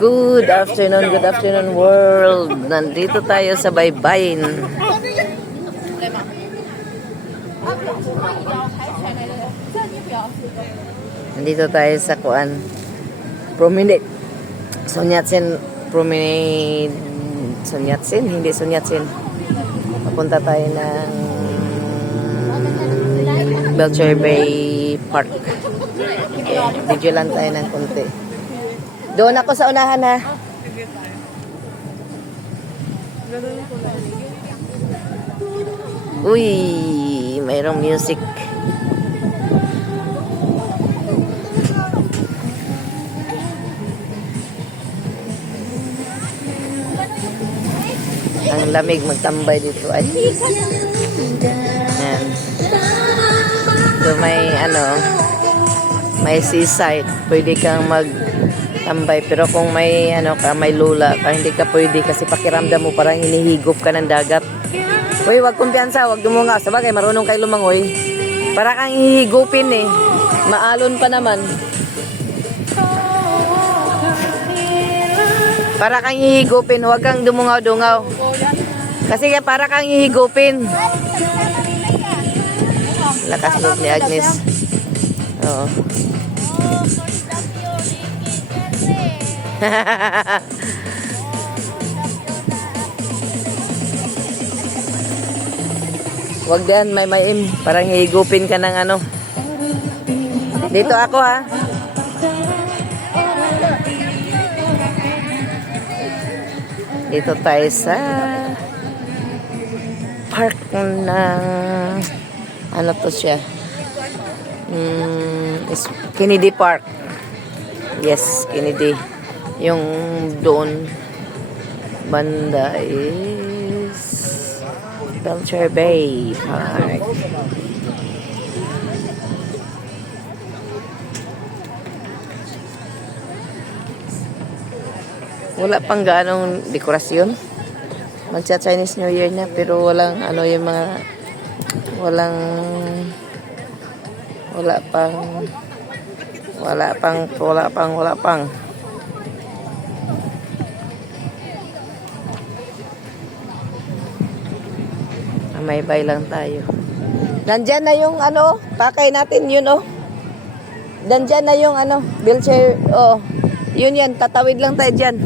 Good afternoon world. Nandito tayo sa Baybayin. Nandito tayo sa Kuan. Promenade. Hindi Sunyatsin. Papunta tayo ng Belcher Bay Park. Okay, video lang tayo ng konti. Doon ako sa unahan ha. Uy, mayroong music. Ang lamig magtambay dito ay. Yan. So may seaside, pwede kang magtambay, pero kung may may lula ka, hindi ka pwede kasi pakiramdam mo parang hinihigop ka ng dagat. Uy, wag kumpiyansa, wag dumunga. Sabagay, marunong kayo lumangoy. Para kang hihigupin eh. Maalon pa naman. Para kang hihigupin, wag kang dumungaw-dungaw. Kasi para kang hihigupin. Lakas loob ni Agnes. Oo. Wag diyan, may maim. Parang hihigupin ka ng Dito ako ha. Dito tayo sa park ng to siya. Kennedy Park. Yes, Kennedy. Yung doon banda is Belcher Bay Park. Wala pang gaanong dekorasyon. Magsa-Chinese New Year na, pero walang yung mga wala pang. May bay lang tayo. Nandyan na yung pakay natin yun Nandyan na yung wheelchair, yun yan, tatawid lang tayo dyan.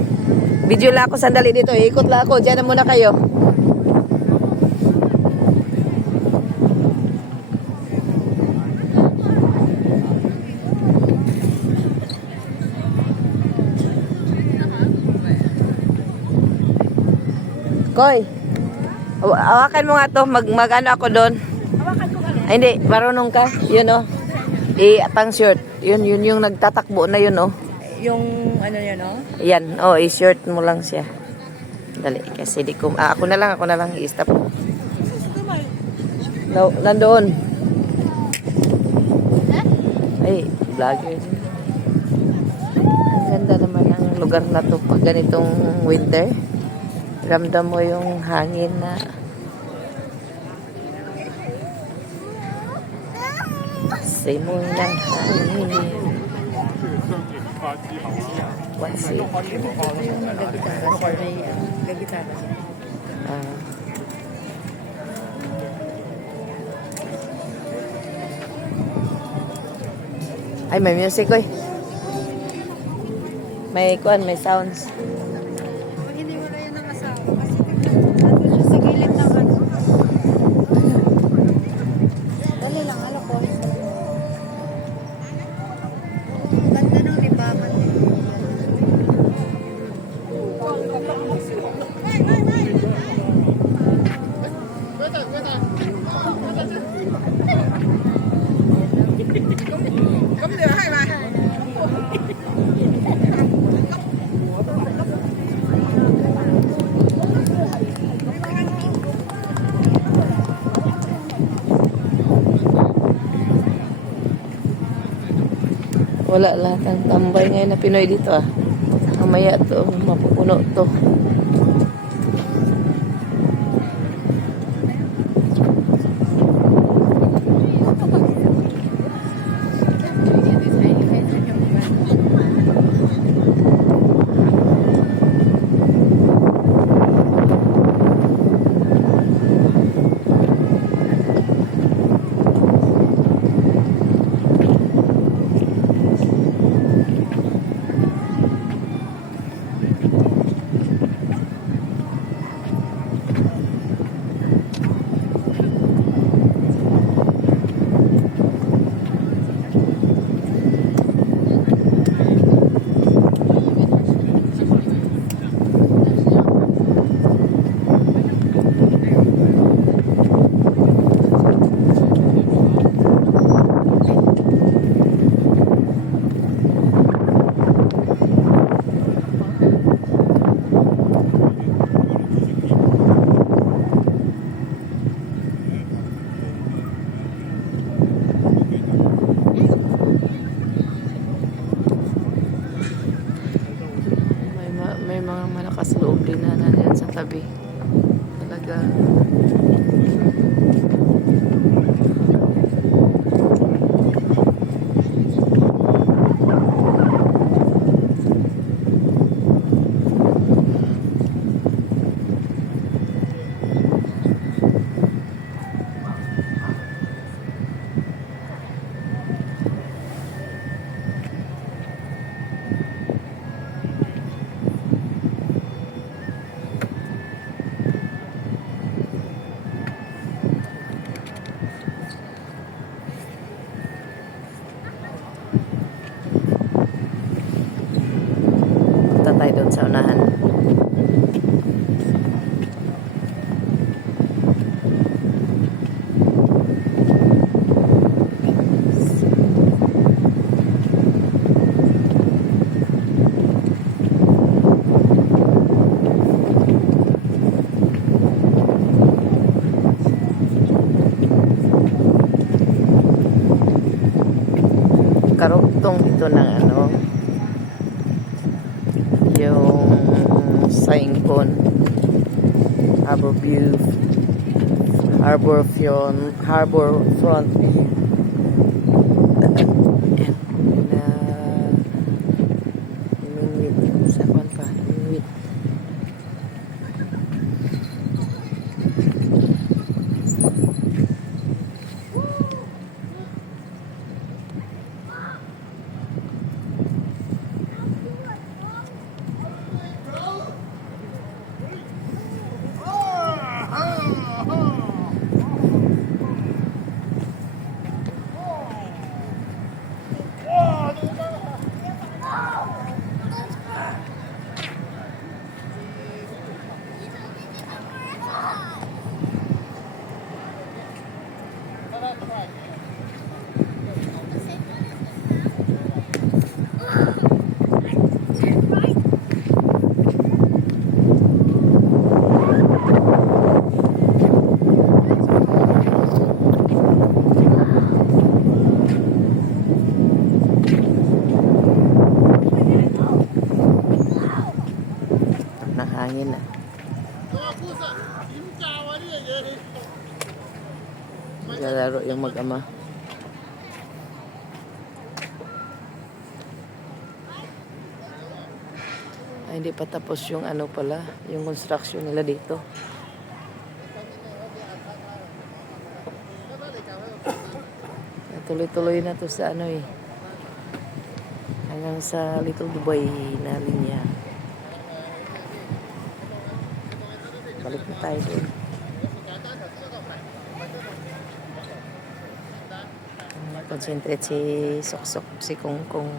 Video lang ako sandali dito, ikot lang ako, dyan na muna kayo. Koy, hawakan mo nga to, mag-ano ako doon. Hawakan ko ka. Ay, hindi, marunong ka. Yun pang short. Yun yung nagtatakbo na yun Yung yan Yan, i-short mo lang siya. Dali, kasi di ko, ako na lang, i-stop. No, nandoon. Ay, vlogger. Ang ganda naman ang lugar na to pag ganitong winter. Ramdam mo yung hangin na simoy ng hangin. What's it? Ay, may music may sounds. Hindi mo na yan nakasawa. Kasi nandun siya sa gilid ng Dali lang, ko. Ganda ng libangan. Wala lahat ng tambay ngayon na Pinoy dito Mamaya to, mapupuno to. may mga malakas loob din na nandyan sa tabi. Talaga. Punta tayo doon sa unahan. Karugtong ito ng ano, yung Saingkon Harbor Front View. Na minwit sa kwan pa, minwit. Ng hangin na. Naglalaro yung mag-ama. Ay, hindi pa tapos yung ano pala, yung construction nila dito. Tuloy-tuloy na to sa ano eh. Hanggang sa Little Dubai na linya. Balik na tayo doon. Concentrate si Soksok, si Kongkong.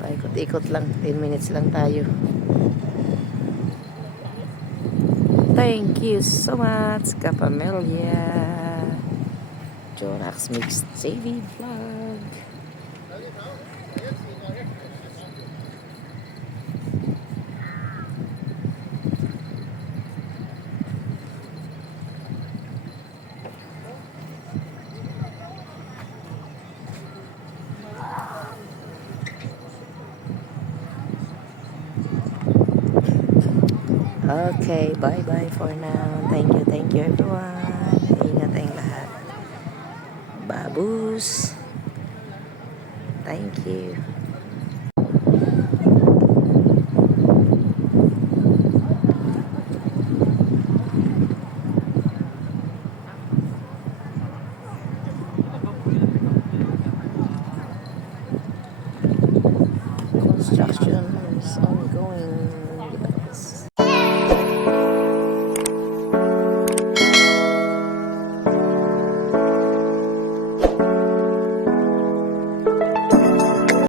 Paikot-ikot lang, 10 minutes lang tayo. Thank you so much, Kapamelia. Jonax Mix TV Vlog. Okay, bye-bye for now. Thank you everyone. Ingat tayong lahat. Babus. Thank you. Construction is ongoing.